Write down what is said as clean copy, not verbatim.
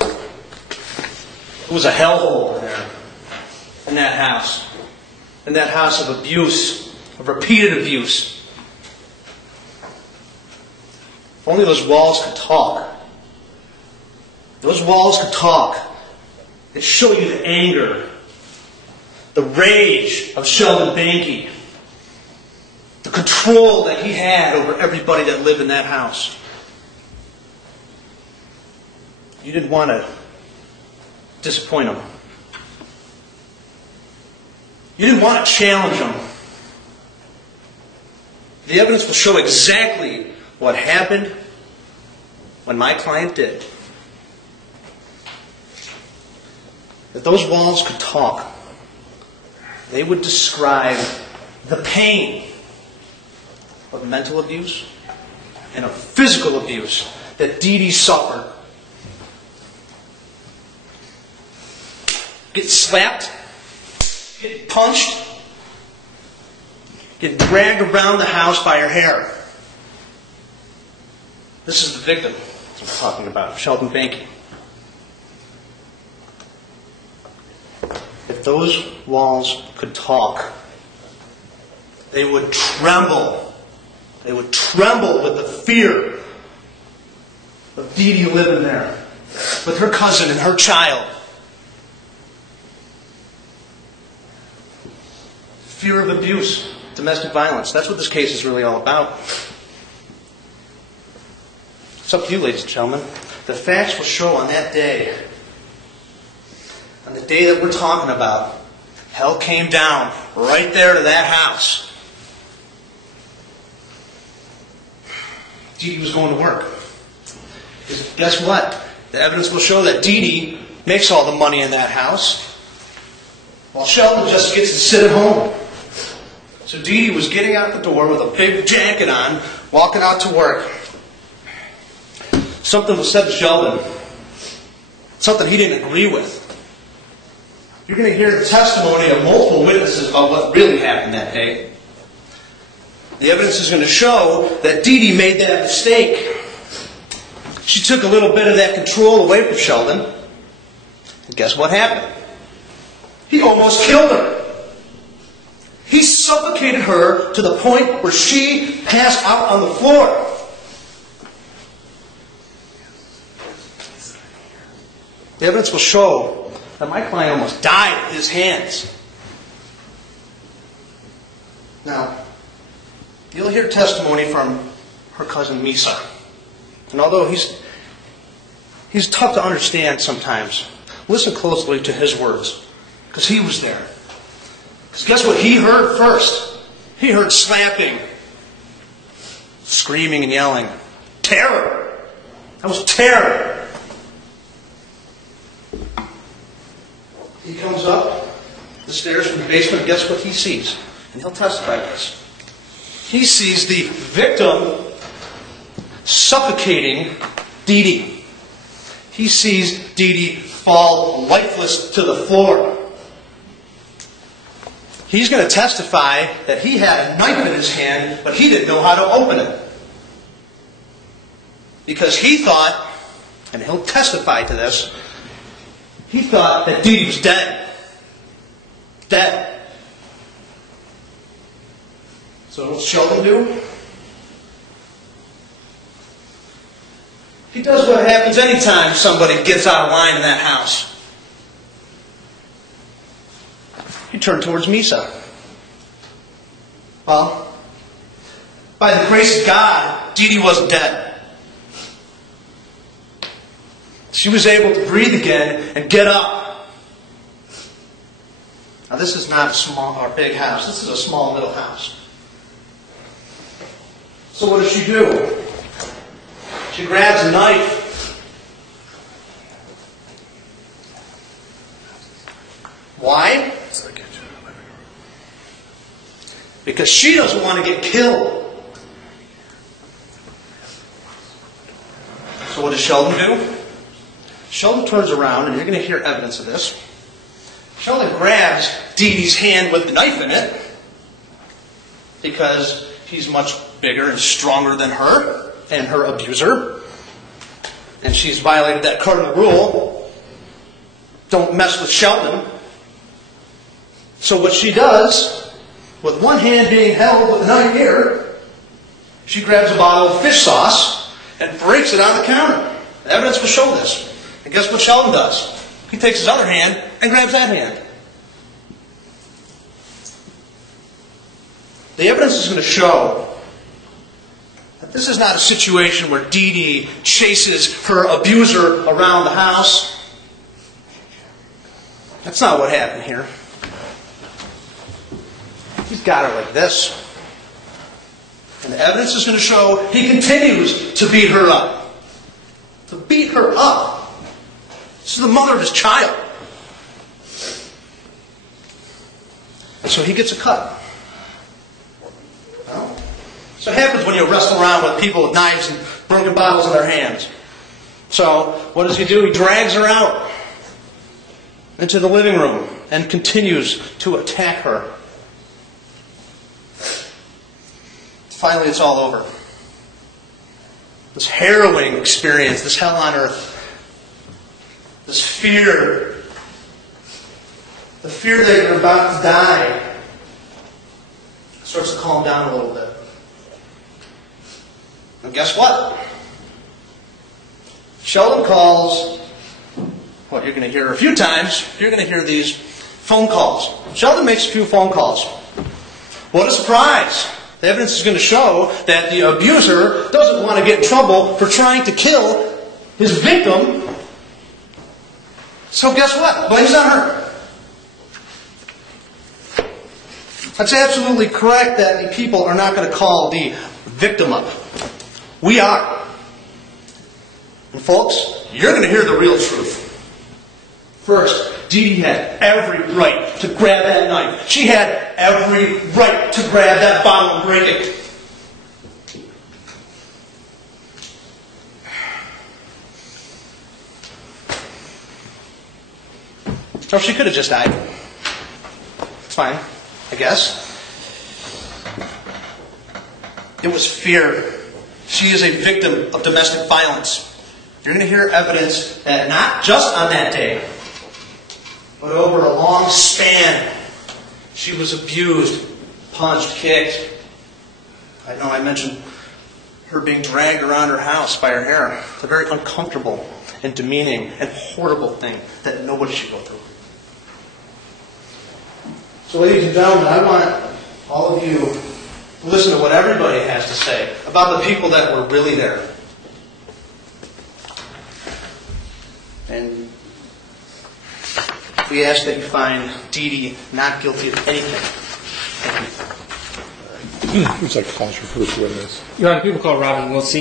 It was a hellhole there, in that house of abuse, of repeated abuse. If only those walls could talk. Those walls could talk. They'd show you the anger, the rage of Sheldon Banky, the control that he had over everybody that lived in that house. You didn't want to disappoint him. You didn't want to challenge him. The evidence will show exactly what happened when my client did. If those walls could talk, they would describe the pain of mental abuse and of physical abuse that Dee Dee suffered. Get slapped, get punched, get dragged around the house by her hair. This is the victim we're talking about, Sheldon Banky. If those walls could talk, they would tremble. They would tremble with the fear of Dee Dee living there with her cousin and her child. Fear of abuse, domestic violence. That's what this case is really all about. It's up to you, ladies and gentlemen. The facts will show on that day, on the day that we're talking about, hell came down right there to that house. Dee Dee was going to work. Because guess what? The evidence will show that Dee Dee makes all the money in that house, while Sheldon just gets to sit at home. So Dee Dee was getting out the door with a big jacket on, walking out to work. Something was said to Sheldon. Something he didn't agree with. You're going to hear the testimony of multiple witnesses about what really happened that day. The evidence is going to show that Dee Dee made that mistake. She took a little bit of that control away from Sheldon. And guess what happened? He almost killed her. He suffocated her to the point where she passed out on the floor. The evidence will show that my client almost died at his hands. Now, you'll hear testimony from her cousin Misa. And although he's tough to understand sometimes, listen closely to his words, because he was there. Because guess what he heard first? He heard slapping, screaming and yelling. Terror. That was terror. He comes up the stairs from the basement, and guess what he sees? And he'll testify to this. He sees the victim suffocating Dee Dee. He sees Dee Dee fall lifeless to the floor. He's going to testify that he had a knife in his hand, but he didn't know how to open it. Because he thought, and he'll testify to this, he thought that Dee Dee was dead. Dead. So what does Sheldon do? He does what happens anytime somebody gets out of line in that house. He turned towards Misa. Well, by the grace of God, Dee Dee wasn't dead. She was able to breathe again and get up. Now this is not a small or big house. This is a small little house. So what does she do? She grabs a knife. Why? Because she doesn't want to get killed. So what does Sheldon do? Sheldon turns around, and you're going to hear evidence of this. Sheldon grabs Dee Dee's hand with the knife in it because he's much bigger and stronger than her and her abuser. and she's violated that cardinal rule. Don't mess with Sheldon. So what she does, with one hand being held with another ear, she grabs a bottle of fish sauce and breaks it on the counter. The evidence will show this. And guess what Sheldon does? He takes his other hand and grabs that hand. The evidence is going to show that this is not a situation where Dee Dee chases her abuser around the house. That's not what happened here. He's got her like this. And the evidence is going to show he continues to beat her up. To beat her up. This is the mother of his child. So he gets a cut. Well, so it happens when you wrestle around with people with knives and broken bottles in their hands. So what does he do? He drags her out into the living room and continues to attack her. Finally, it's all over. This harrowing experience, this hell on earth, this fear, the fear that you're about to die, starts to calm down a little bit. And guess what? Sheldon calls, what you're going to hear a few times, you're going to hear these phone calls. Sheldon makes a few phone calls. What a surprise! The evidence is going to show that the abuser doesn't want to get in trouble for trying to kill his victim. So guess what? Blame's on her. That's absolutely correct that the people are not going to call the victim up. We are. And folks, you're going to hear the real truth. First, Dee Dee had every right to grab that knife. She had every right to grab that bottle and break it. Or she could have just died. It's fine, I guess. It was fear. She is a victim of domestic violence. You're going to hear evidence that not just on that day, but over a long span, she was abused, punched, kicked. I know I mentioned her being dragged around her house by her hair. It's a very uncomfortable and demeaning and horrible thing that nobody should go through. So ladies and gentlemen, I want all of you to listen to what everybody has to say about the people that were really there. And we ask that you find Dee Dee not guilty of anything. Thank you. Who's like calls your first witness? Your Honor, people call Robin. We'll see.